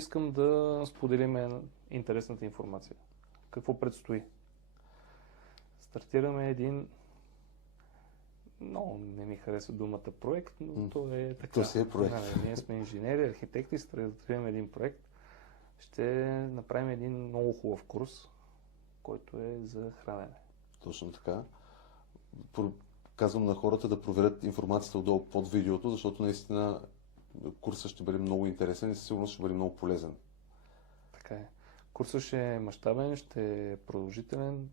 искам да споделим интересната информация. Какво предстои? Стартираме един, много не ми харесва думата проект, но то е така. То си е проект. Ние сме инженери, архитекти, стартираме един проект. Ще направим един много хубав курс, който е за хранене. Точно така. Казвам на хората да проверят информацията отдолу под видеото, защото наистина курсът ще бъде много интересен и със сигурност ще бъде много полезен. Така е. Курсът ще е мащабен, ще е продължителен,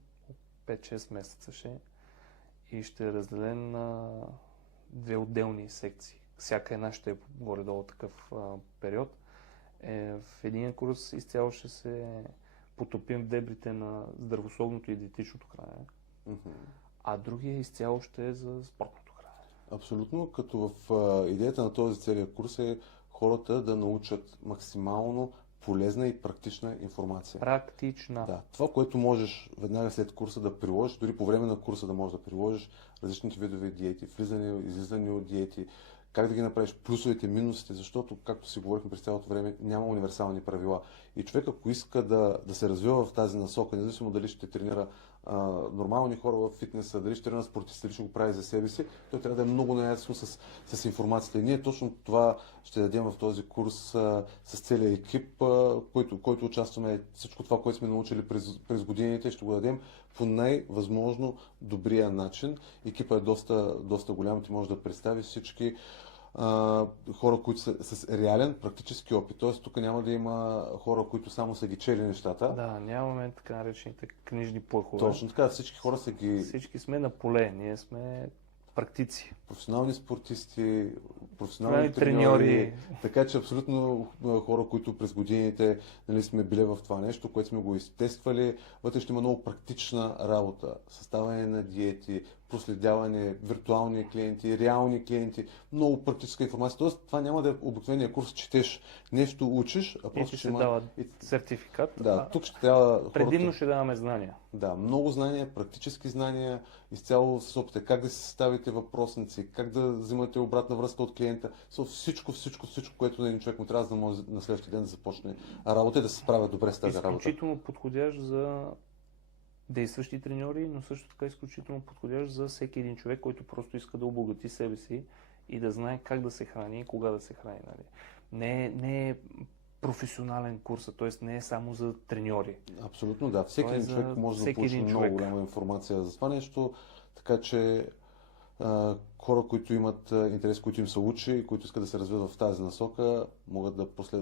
5-6 месеца ще и ще е разделен на две отделни секции. Всяка една ще е горе-долу такъв период. В един курс изцяло ще се потопим в дебрите на здравословното и диетичното хранене, а другия изцяло ще е за спортното хранене. Абсолютно, като в идеята на този целият курс е хората да научат максимално полезна и практична информация. Практична. Да, това, което можеш веднага след курса да приложиш, дори по време на курса да можеш да приложиш различните видове диети, влизане, излизане от диети, как да ги направиш, плюсовете, минусите, защото, както си говорихме през цялото време, няма универсални правила. И човек, ако иска да се развива в тази насока, независимо дали ще тренира нормални хора в фитнеса, дали ще тренира спортисти, дали ще го прави за себе си, той трябва да е много наясно с информацията. И ние точно това ще дадем в този курс с целия екип, който участваме. Всичко това, което сме научили през годините, ще го дадем по най-възможно добрия начин. Екипът е доста голям, ти можеш да представиш всички хора, които са с реален практически опит. Т.е. тук няма да има хора, които само са ги чели нещата. Да, нямаме така наречените книжни плъхове. Точно така, всички хора са ги... Всички сме на поле, ние сме практици. Професионални спортисти, професионални треньори. Така че абсолютно хора, които през годините сме били в това нещо, което сме го изтествали. Вътре ще има много практична работа. Съставяне на диети, проследяване, виртуални клиенти, реални клиенти, много практическа информация. Тоест, това няма да е обикновения курс, четеш нещо, учиш, а просто ще дава сертификат. Да, тук ще трябва предимно ще даваме знания. Да, много знания, практически знания, изцяло с опита, как да си съставите въпросници, как да взимате обратна връзка от клиента. Всичко, което на един човек му трябва, за да може на следващия ден да започне работа и да се справя добре с тази работа. Изключително подходящ за действащи треньори, но също така изключително подходящ за всеки един човек, който просто иска да обогати себе си и да знае как да се храни и кога да се храни. Нали? Не е професионален курс, т.е. не е само за треньори. Абсолютно, да. Всеки един човек може да получи много голяма информация за това нещо, така че хора, които имат интерес, които им се учи, които искат да се развиват в тази насока, могат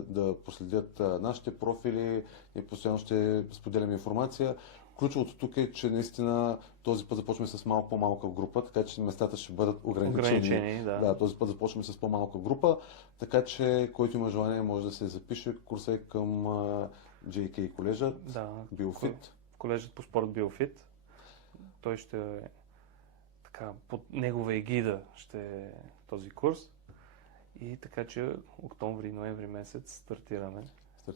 да проследят нашите профили и постоянно ще споделяме информация. Ключовото тук е, че наистина този път започваме с малко по-малка група, така че местата ще бъдат ограничени. Да, този път започваме с по-малка група, така че който има желание може да се запише. Курсът е към JK колежът, BioFit. Колежът по спорт BioFit. Той ще е така, под негова егида ще е този курс. И така че октомври и ноември месец стартираме.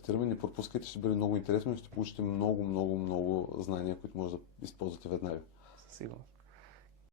Не пропускайте, ще бъде много интересно и ще получите много знания, които може да използвате веднага. Със сигурност.